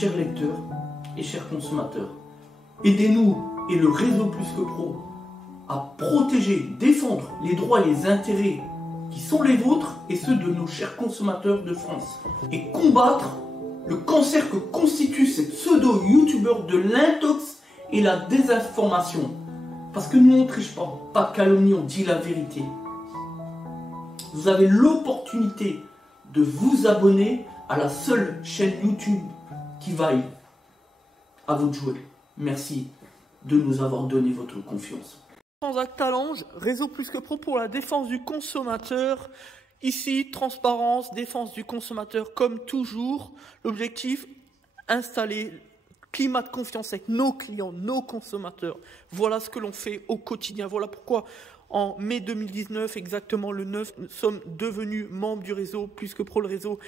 chers lecteurs et chers consommateurs. Aidez-nous et le réseau Plus que Pro à protéger, défendre les droits et les intérêts qui sont les vôtres et ceux de nos chers consommateurs de France. Et combattre le cancer que constituent ces pseudo-youtubeurs de l'intox et la désinformation. Parce que nous on ne triche pas de calomnie, on dit la vérité. Vous avez l'opportunité de vous abonner à la seule chaîne YouTube qui vaille à votre jouet. Merci de nous avoir donné votre confiance. Transact Talange, réseau Plus que Pro pour la défense du consommateur. Ici, transparence, défense du consommateur comme toujours. L'objectif, installer climat de confiance avec nos clients, nos consommateurs. Voilà ce que l'on fait au quotidien. Voilà pourquoi en mai 2019, exactement le 9, nous sommes devenus membres du réseau Plus que Pro, le réseau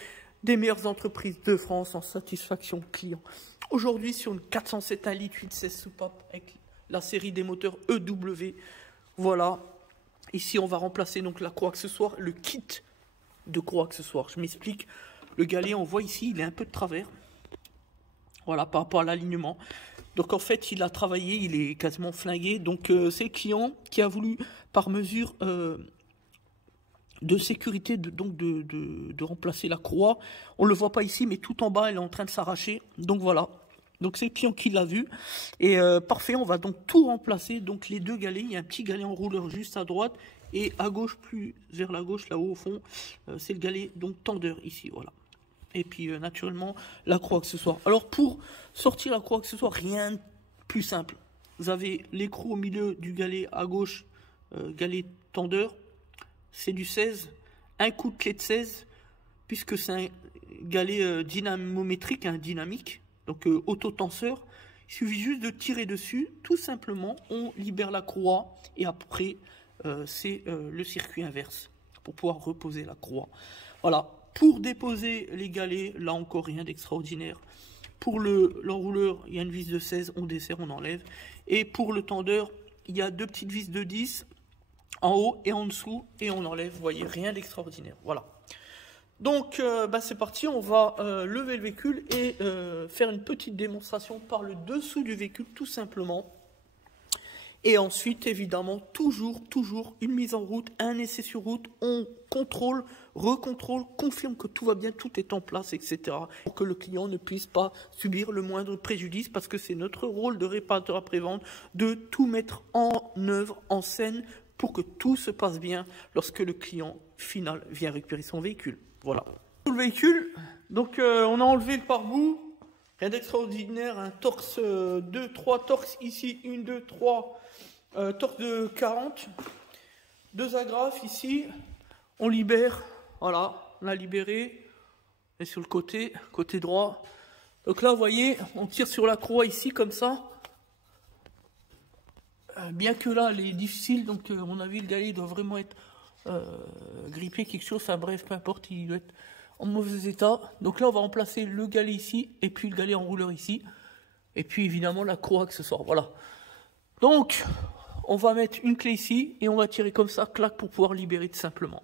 des meilleures entreprises de France en satisfaction client. Aujourd'hui, sur une 407 1 litre 816 soupape avec la série des moteurs EW. Voilà. Ici, on va remplacer donc la croix accessoire, le kit de croix accessoire. Je m'explique. Le galet, on voit ici, il est un peu de travers. Voilà, par rapport à l'alignement. Donc, en fait, il a travaillé, il est quasiment flingué. Donc, c'est le client qui a voulu, par mesure de sécurité, de remplacer la croix. On ne le voit pas ici, mais tout en bas, elle est en train de s'arracher. Donc, voilà. Donc c'est le client qui l'a vu. Et parfait, on va donc tout remplacer. Donc les deux galets, il y a un petit galet en rouleur juste à droite. Et à gauche, plus vers la gauche, là-haut au fond, c'est le galet donc tendeur ici, voilà. Et puis naturellement, la croix accessoire. Alors pour sortir la croix accessoire, rien de plus simple. Vous avez l'écrou au milieu du galet à gauche, galet tendeur. C'est du 16. Un coup de clé de 16, puisque c'est un galet dynamométrique, dynamique. Donc autotenseur, il suffit juste de tirer dessus, tout simplement, on libère la croix et après c'est le circuit inverse pour pouvoir reposer la croix. Voilà, pour déposer les galets, là encore rien d'extraordinaire. Pour l'enrouleur, il y a une vis de 16, on desserre, on enlève. Et pour le tendeur, il y a deux petites vis de 10 en haut et en dessous et on enlève, vous voyez, rien d'extraordinaire. Voilà. Donc, c'est parti, on va lever le véhicule et faire une petite démonstration par le dessous du véhicule, tout simplement. Et ensuite, évidemment, toujours une mise en route, un essai sur route, on contrôle, recontrôle, confirme que tout va bien, tout est en place, etc. Pour que le client ne puisse pas subir le moindre préjudice, parce que c'est notre rôle de réparateur après-vente de tout mettre en œuvre, en scène, pour que tout se passe bien lorsque le client final vient récupérer son véhicule. Voilà. Le véhicule, donc on a enlevé le pare-boue, rien d'extraordinaire, un torx 2, 3 torx ici, 1, 2, 3, torx de 40, 2 agrafes ici, on libère, voilà, on a libéré, et sur le côté droit. Donc là, vous voyez, on tire sur la croix ici, comme ça. Bien que là, elle est difficile, donc à mon avis, le galet doit vraiment être grippé, quelque chose, enfin bref, peu importe, il doit être en mauvais état. Donc là, on va remplacer le galet ici, et puis le galet enrouleur ici, et puis évidemment la croix accessoire, voilà. Donc, on va mettre une clé ici, et on va tirer comme ça, clac, pour pouvoir libérer tout simplement.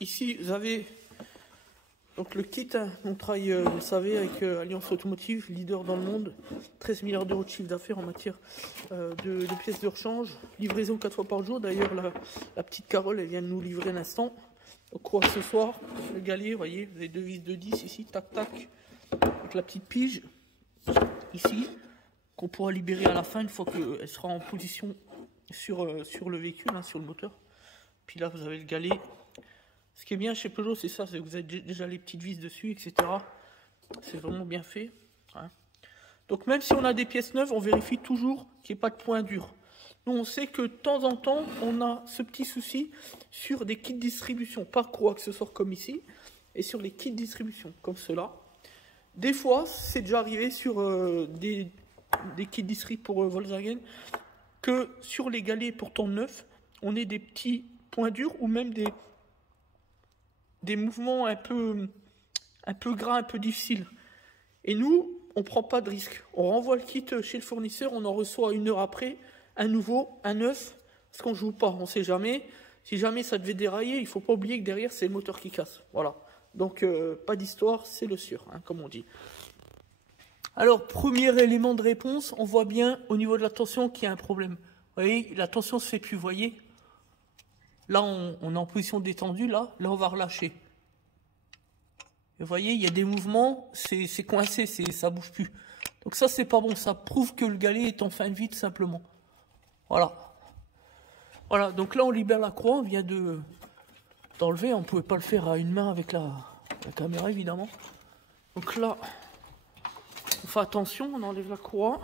Ici, vous avez donc le kit, on travaille, vous le savez, avec Alliance Automotive, leader dans le monde, 13 milliards d'euros de chiffre d'affaires en matière de pièces de rechange, livraison 4 fois par jour. D'ailleurs, la petite Carole, elle vient de nous livrer un instant. Donc, croix accessoire, le galet, vous voyez, vous avez deux vis de 10 ici, tac, tac, avec la petite pige, ici, qu'on pourra libérer à la fin, une fois qu'elle sera en position sur le véhicule, sur le moteur. Puis là, vous avez le galet. Ce qui est bien chez Peugeot, c'est ça, c'est que vous avez déjà les petites vis dessus, etc. C'est vraiment bien fait. Hein. Donc même si on a des pièces neuves, on vérifie toujours qu'il n'y ait pas de point dur. Nous, on sait que de temps en temps, on a ce petit souci sur des kits de distribution, pas croix accessoire comme ici, et sur les kits de distribution, comme cela. Des fois, c'est déjà arrivé sur des kits district pour Volkswagen, que sur les galets pourtant neufs, on ait des petits points durs ou même des mouvements un peu gras, un peu difficiles. Et nous, on ne prend pas de risque. On renvoie le kit chez le fournisseur, on en reçoit 1 heure après, un nouveau, un neuf, parce qu'on ne joue pas, on ne sait jamais. Si jamais ça devait dérailler, il ne faut pas oublier que derrière, c'est le moteur qui casse. Voilà. Donc, pas d'histoire, c'est le sûr, comme on dit. Alors, premier élément de réponse, on voit bien au niveau de la tension qu'il y a un problème. Vous voyez, la tension se fait plus, vous voyez. Là, on est en position détendue, là on va relâcher. Et vous voyez, il y a des mouvements, c'est coincé, ça bouge plus. Donc ça, c'est pas bon, ça prouve que le galet est en fin de vie, tout simplement. Voilà. Voilà, donc là, on libère la croix, on vient d'enlever, on ne pouvait pas le faire à une main avec la caméra, évidemment. Donc là, on fait attention, on enlève la croix.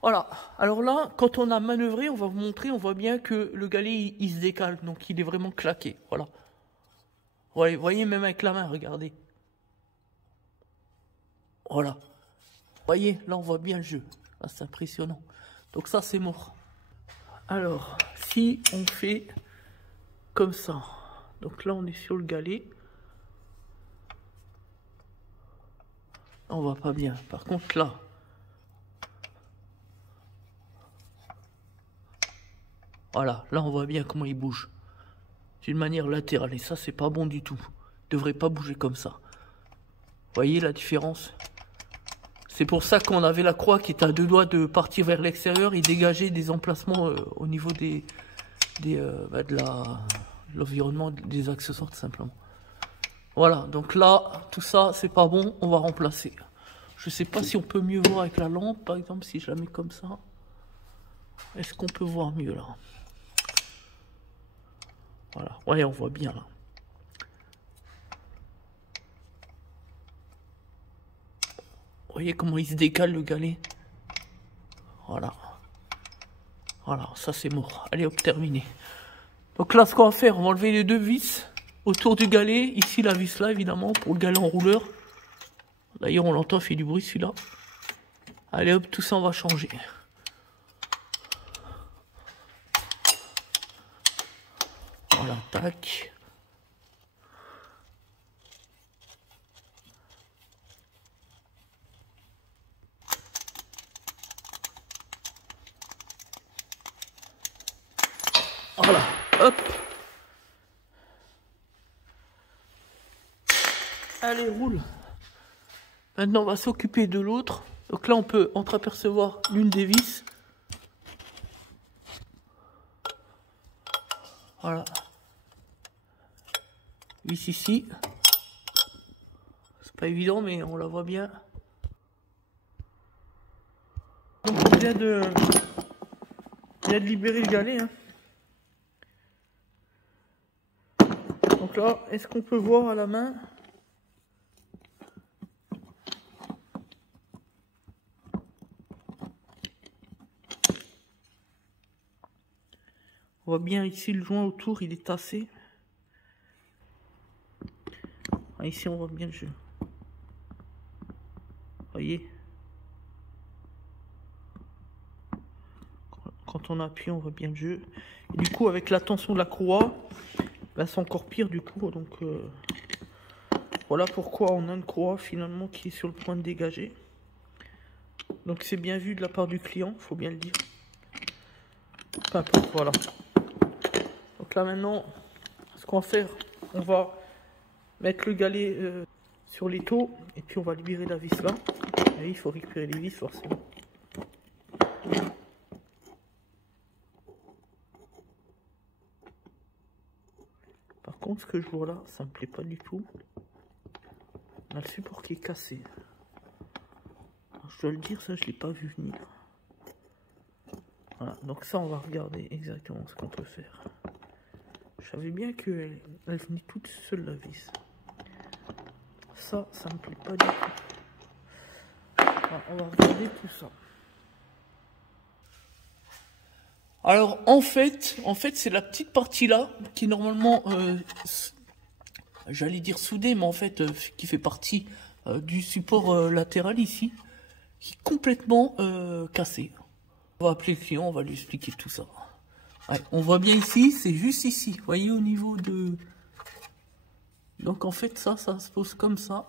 Voilà, alors là, quand on a manœuvré, on va vous montrer, on voit bien que le galet, il se décale, donc il est vraiment claqué, voilà. Vous voyez, même avec la main, regardez. Voilà. Vous voyez, là, on voit bien le jeu. Ah, c'est impressionnant. Donc ça, c'est mort. Alors, si on fait comme ça, donc là, on est sur le galet. On va pas bien. Par contre, là, voilà, là, on voit bien comment il bouge. D'une manière latérale, et ça, c'est pas bon du tout. Il devrait pas bouger comme ça. Vous voyez la différence? C'est pour ça qu'on avait la croix qui est à deux doigts de partir vers l'extérieur et dégager des emplacements au niveau de l'environnement, des accessoires, tout simplement. Voilà, donc là, tout ça, c'est pas bon, on va remplacer. Je sais pas si on peut mieux voir avec la lampe, par exemple, si je la mets comme ça. Est-ce qu'on peut voir mieux, là? Voilà, ouais, on voit bien, là. Vous voyez comment il se décale, le galet? Voilà. Voilà, ça c'est mort. Allez, hop, terminé. Donc là, ce qu'on va faire, on va enlever les deux vis autour du galet. Ici, la vis là, évidemment, pour le galet enrouleur. D'ailleurs, on l'entend, il fait du bruit, celui-là. Allez, hop, tout ça, on va changer. Voilà, tac. Voilà, hop. Allez, roule. Maintenant, on va s'occuper de l'autre. Donc là, on peut entreapercevoir l'une des vis. Voilà. Vis ici. C'est pas évident, mais on la voit bien. Donc on vient de libérer le galet. Hein. Donc là, est-ce qu'on peut voir à la main? On voit bien ici le joint autour, il est tassé. Ah, ici on voit bien le jeu. Voyez? Quand on appuie, on voit bien le jeu. Et du coup, avec la tension de la croix, bah, c'est encore pire du coup. Donc voilà pourquoi on a une croix finalement qui est sur le point de dégager. Donc c'est bien vu de la part du client, faut bien le dire. Peu importe, voilà. Donc là maintenant, ce qu'on va faire, on va mettre le galet sur l'étau et puis on va libérer la vis là. Et il faut récupérer les vis forcément. Par contre, ce que je vois là, ça me plaît pas du tout. On a le support qui est cassé. Alors, je dois le dire, ça je l'ai pas vu venir. Voilà, donc ça on va regarder exactement ce qu'on peut faire. Je savais bien qu'elle venait toute seule la vis. Ça me plaît pas du tout. Voilà, on va regarder tout ça. Alors en fait c'est la petite partie là qui normalement, j'allais dire soudée, mais en fait qui fait partie du support latéral ici, qui est complètement cassé. On va appeler le client, on va lui expliquer tout ça. Ouais, on voit bien ici, c'est juste ici, vous voyez au niveau de... Donc en fait ça se pose comme ça.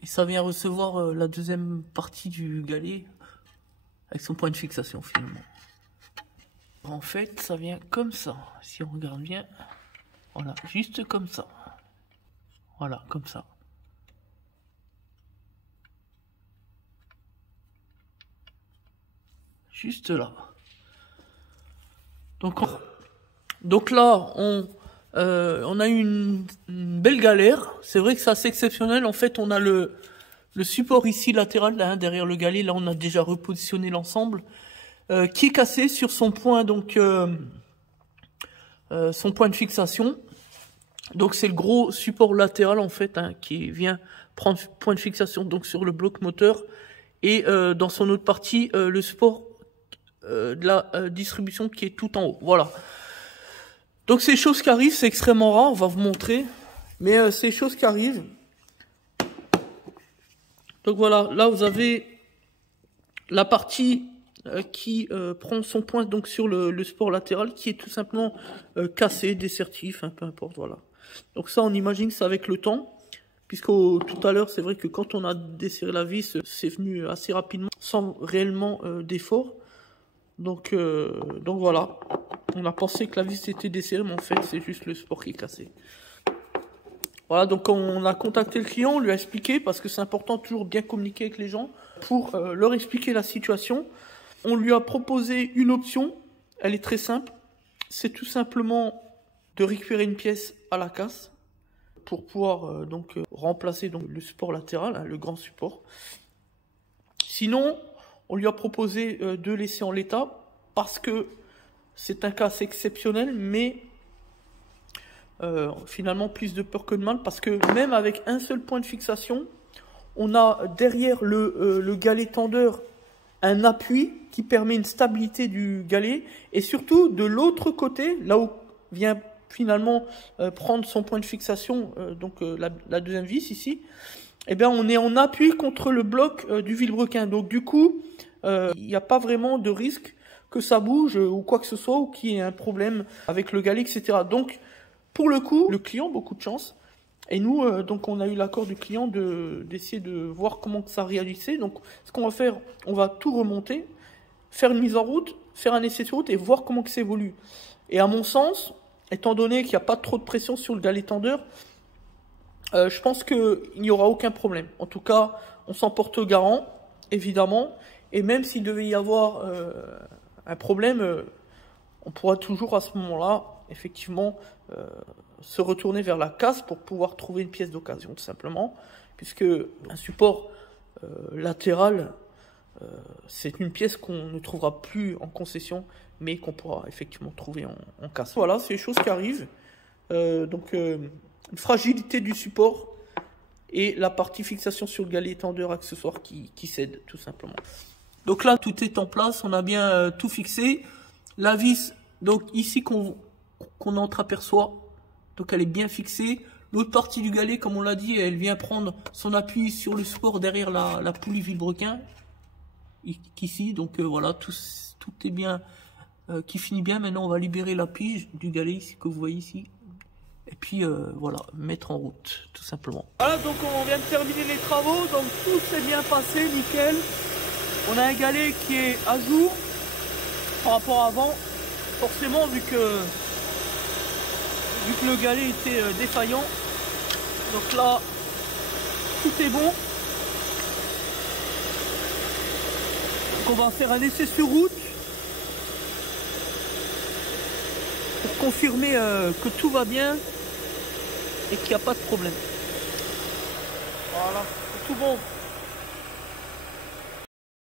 Et ça vient recevoir la deuxième partie du galet avec son point de fixation finalement. En fait, ça vient comme ça. Si on regarde bien, voilà, juste comme ça. Voilà, comme ça. juste là. Donc là, on a eu une belle galère. C'est vrai que c'est assez exceptionnel. En fait, on a le support ici latéral, là, derrière le galet. Là, on a déjà repositionné l'ensemble, qui est cassé sur son point, donc son point de fixation. Donc c'est le gros support latéral en fait, hein, qui vient prendre point de fixation donc sur le bloc moteur, et dans son autre partie le support de la distribution qui est tout en haut. Voilà. Donc c'est des choses qui arrivent, c'est extrêmement rare, on va vous montrer, mais c'est des choses qui arrivent. Donc voilà, là vous avez la partie qui prend son point donc sur le support latéral, qui est tout simplement cassé, dessertif, hein, peu importe, voilà. Donc ça, on imagine que c'est avec le temps, puisque tout à l'heure, c'est vrai que quand on a desserré la vis, c'est venu assez rapidement, sans réellement d'effort. Donc voilà, on a pensé que la vis était desserrée, mais en fait, c'est juste le support qui est cassé. Voilà, donc on a contacté le client, on lui a expliqué, parce que c'est important toujours bien communiquer avec les gens, pour leur expliquer la situation. On lui a proposé une option, elle est très simple, c'est tout simplement de récupérer une pièce à la casse pour pouvoir remplacer donc le support latéral, hein, le grand support. Sinon, on lui a proposé de laisser en l'état, parce que c'est un cas assez exceptionnel, mais finalement plus de peur que de mal, parce que même avec un seul point de fixation, on a derrière le galet tendeur un appui qui permet une stabilité du galet, et surtout de l'autre côté, là où vient finalement prendre son point de fixation, la deuxième vis ici, eh bien on est en appui contre le bloc du vilebrequin. Donc du coup, il n'y a pas vraiment de risque que ça bouge ou quoi que ce soit, ou qu'il y ait un problème avec le galet, etc. Donc pour le coup, le client, beaucoup de chance. Et nous, donc on a eu l'accord du client d'essayer de voir comment que ça réagissait. Donc ce qu'on va faire, on va tout remonter, faire une mise en route, faire un essai sur route et voir comment que ça évolue. Et à mon sens, étant donné qu'il n'y a pas trop de pression sur le galet tendeur, je pense qu'il n'y aura aucun problème. En tout cas, on s'en porte garant, évidemment. Et même s'il devait y avoir un problème, on pourra toujours à ce moment-là, effectivement, se retourner vers la casse pour pouvoir trouver une pièce d'occasion, tout simplement. Puisque un support latéral, c'est une pièce qu'on ne trouvera plus en concession, mais qu'on pourra effectivement trouver en casse. Voilà, c'est les choses qui arrivent. Une fragilité du support et la partie fixation sur le galet tendeur accessoire qui cède, tout simplement. Donc là, tout est en place, on a bien tout fixé. La vis, donc ici qu'on entreaperçoit, donc elle est bien fixée. L'autre partie du galet, comme on l'a dit, elle vient prendre son appui sur le support derrière la poulie vilebrequin, ici. Donc voilà, tout est bien, qui finit bien. Maintenant, on va libérer l'appui du galet ici, que vous voyez ici. Et puis voilà, mettre en route, tout simplement. Voilà, donc on vient de terminer les travaux, donc tout s'est bien passé, nickel. On a un galet qui est à jour par rapport à avant, forcément vu que le galet était défaillant. Donc là, tout est bon. Donc on va faire un essai sur route pour confirmer que tout va bien et qu'il n'y a pas de problème. Voilà, c'est tout bon.